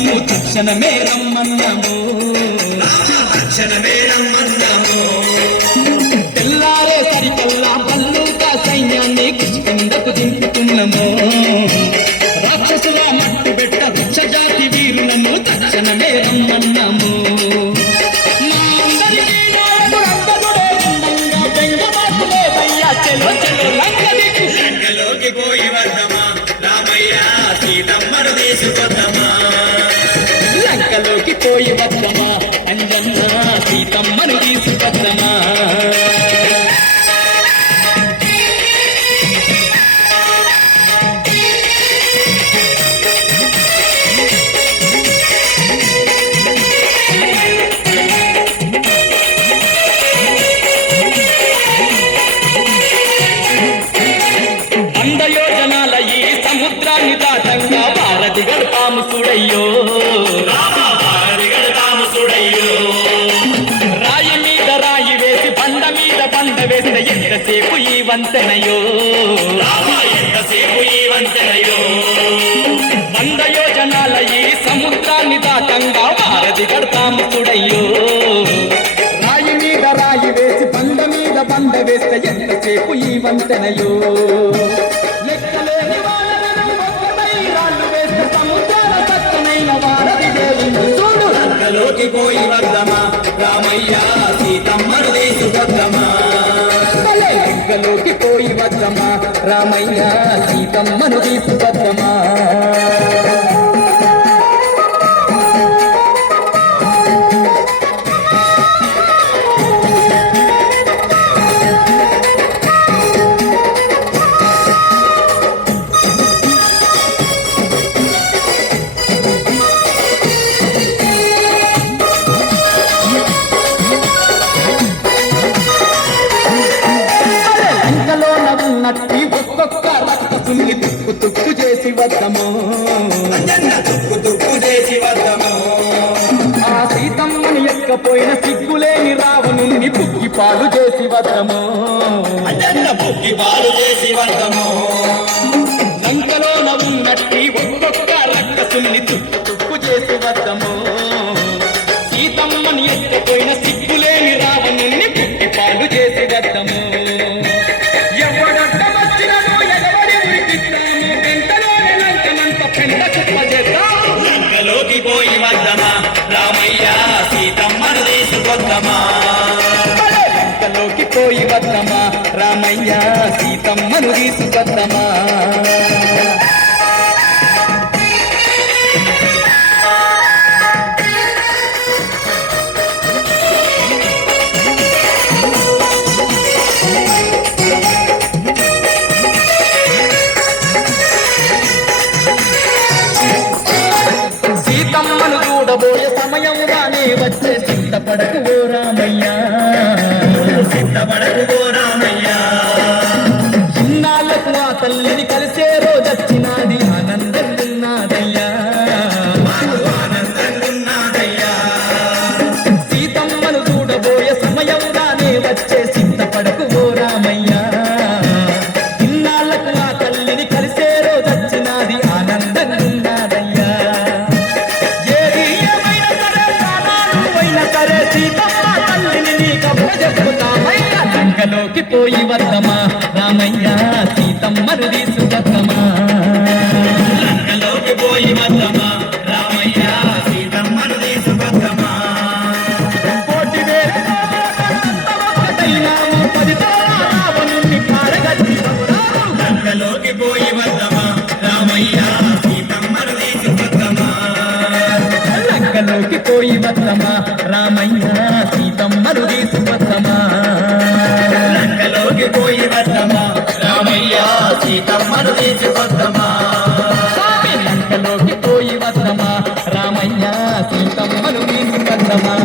నన్ను తక్షణమే రమ్మన్నాము తెల్లారే సరికల్లా బల్లూకా సైన్యాన్ని కిష్కిందకు దింపుతున్నాము రాక్షసుల మట్టు పెట్ట వృక్ష జాతి వీరులను తక్షణమే రమ్మన్నాము లంకలోకి పోయి వద్దమా రామయ్య సీతమ్మను తీసుకొద్దమా లంకలోకి పోయి వద్దమా అంజన్న సీతమ్మను తీసుకొద్దమా యోజనాల ఈ సముద్రాన్ని దాటంగా భారతి గడతాము చూడయ్యో రాయి మీద రాయి వేసి బండ మీద బండ వేస్తే ఎంతసేపు ఈ వంతెనయో వంద యోజనాల ఈ సముద్రాన్ని దాటంగా భారతి గడతాము చూడయ్యో రాయి మీద రాయి వేసి బండ మీద బండ వేస్తే ఎంతసేపు ఈ వంతెనయో లంకలోకి పోయి వద్దమా రామయ్య సీతమ్మను తీసుకొద్దమా లంకలోకి పోయి వద్దమా రామయ్య సీతమ్మను తీసుకొద్దమా ఒక్కొక్క రక్తసుని తుక్కు తుక్కు చేసి వద్దము ఆ సీతమ్మని ఎక్కపోయిన సిగ్గులేని రావణుని పుక్కి పాలు చేసి వద్దము లంకలోన ఉన్నట్టి ఒక్కొక్క రక్తసుని తుక్కు తుక్కు చేసి వద్దము సీతమ్మని ఎక్కపోయిన సిగ్గులేని రావణుని పుక్కి పాలు చేసి వద్దము లంకలోకి పోయి వద్దమా రామయ్య సీతమ్మను తీసుకొద్దమా లంకలోకి పోయి వద్దమా రామయ్య సీతమ్మను తీసుకొద్దమా సీతమ్మను చూడబోయే సమయంగానే వచ్చే సిద్ధపడకు ఓ రామయ్యా ఇన్నాళ్లకు ఆ తల్లిని కలిసే రోజొచ్చినాది ఆనందంగున్నాదయ్యా సీతమ్మను చూడబోయే సమయంగానే వచ్చే సిద్ధపడకు ఓ రామయ్యా ఇన్నాళ్లకు ఆ తల్లిని కలిసే రోజొచ్చినాది ఆనందంగున్నాదయ్యా లంకలోకి పోయి వద్దమా రామయ్య సీతమ్మను తీసుకొద్దమా లంకలోకి పోయి వద్దమా రామయ్య సీతమ్మను తీసుకొద్దమా కోటి లంకలోకి పోయి వద్దమా రామయ్య సీతమ్మను తీసుకొద్దమా లంకలోకి పోయి వద్దమా రామయ్య సీతమ్మను తీసుకొద్దమా లంకలోకి పోయి వద్దమా రామయ్య సీతమ్మను తీసుకొద్దమా లంకలోకి పోయి వద్దమా రామయ్య సీతమ్మను తీసుకొద్దమా